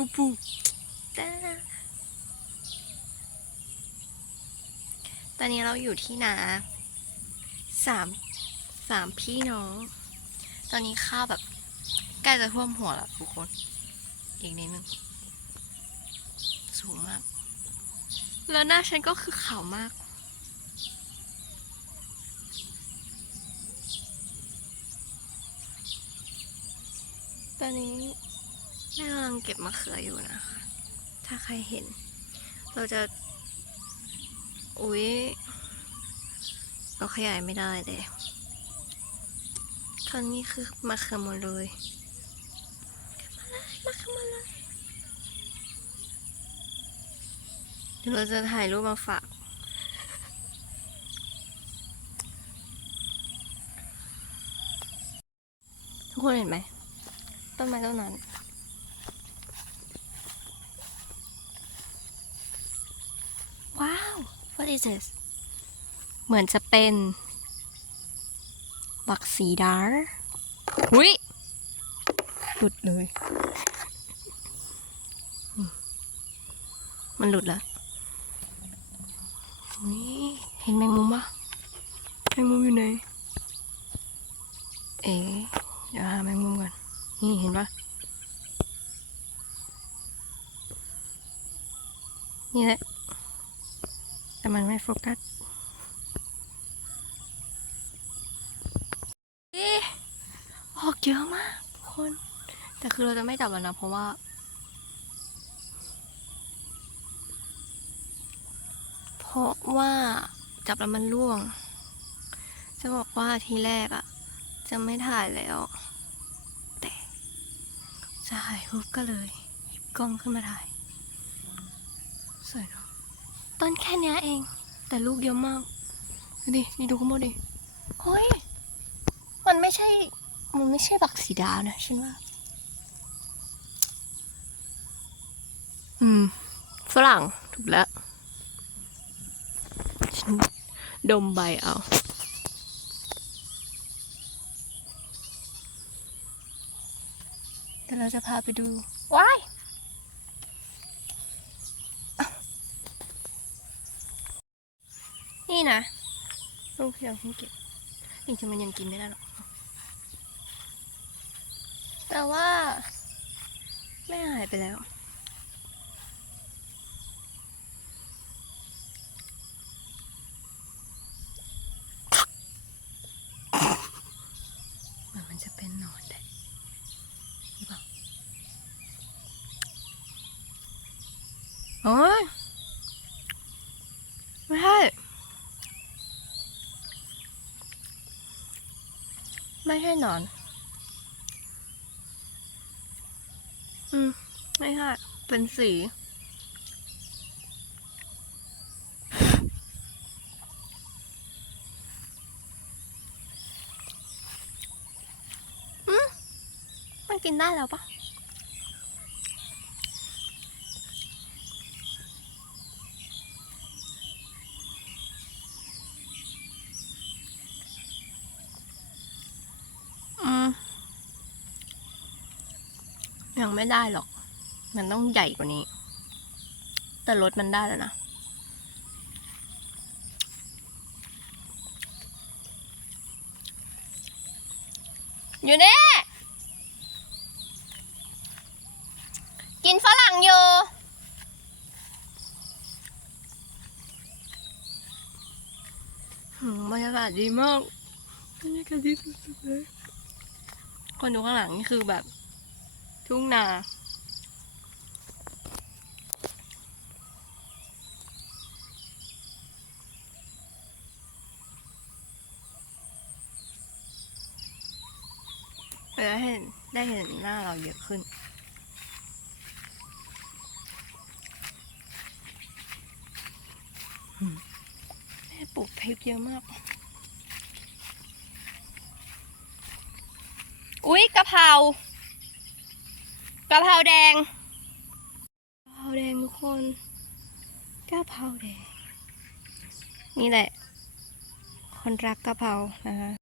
ปูปูตาตอนนี้เราอยู่ที่นาสามสามพี่น้อง ตอนนี้ข้าวแบบใกล้จะท่วมหัวแล้วทุกคน อีกนิดนึง สูงมาก แล้วหน้าฉันก็คือขาวมากตอนนี้ แม่กำลังเก็บมะเขืออยู่นะคะ ถ้าใครเห็น เราจะ อุ๊ย เราขยายไม่ได้เลยตอนนี้คือมะเขือหมดเลยมะเขือมดเลยเดี๋ยวเราจะถ่ายรูปมาฝากทุกคนเห็นไหมต้นไม้ต้นนั้น ว้าว what is this เหมือนจะเป็นบักสีดาร์หุยหลุดเลยอืมมันหลุดแล้วหุยเห็นแมงมุมปะแมงมุมอยู่ไหน เอ๋เดี๋ยวหาแมงมุมก่อน นี่เห็นปะนี่แหละ แต่มันไม่โฟกัสเอ๊ะออกเยอะมากทุกคน แต่คือเราจะไม่จับแล้วนะ เพราะว่า เพราะว่าจับแล้วมันร่วง จะบอกว่าทีแรกอะจะไม่ถ่ายแล้ว แต่จะถ่ายรูปก็เลย หยิบกล้องขึ้นมาถ่าย สวยเนาะ ต้นแค่เนี้ยเอง แต่ลูกเยอะมากดูดินี่ดูข้างบนดิเฮ้ยมันไม่ใช่ มันไม่ใช่บักสีดาวนะฉันว่าอืมฝรั่งถูกแล้วฉันดมใบเอาเดี๋ยวเราจะพาไปดูว้าย นี่นะลูกที่เราเพิ่งเก็บจริงๆมันยังกินไม่ได้หรอก แต่ว่า ไม่หายไปแล้วเหมือนมันจะเป็นหนอนเลยหรือเปล่าโอ้ยไม่ใช่ ไม่ใช่หนอน อืม ไม่ใช่ เป็นสี อืม มันกินได้แล้วปะอืม ยังไม่ได้หรอก มันต้องใหญ่กว่านี้ แต่รถมันได้แล้วนะ อยู่นี่ กินฝรั่งอยู่หืมบรรยากาศดีมากบรรยากาศดีสุดๆเลย คนดูข้างหลังนี่คือแบบ ทุ่งนาเออให้เห็นได้เห็นหน้าเราเยอะขึ้น แม่ปลูกพริกเยอะมาก อุ๊ยกะเพรา กะเพราแดงกะเพราแดงทุกคนกะเพราแดง นี่แหละ คนรักกะเพรานะคะ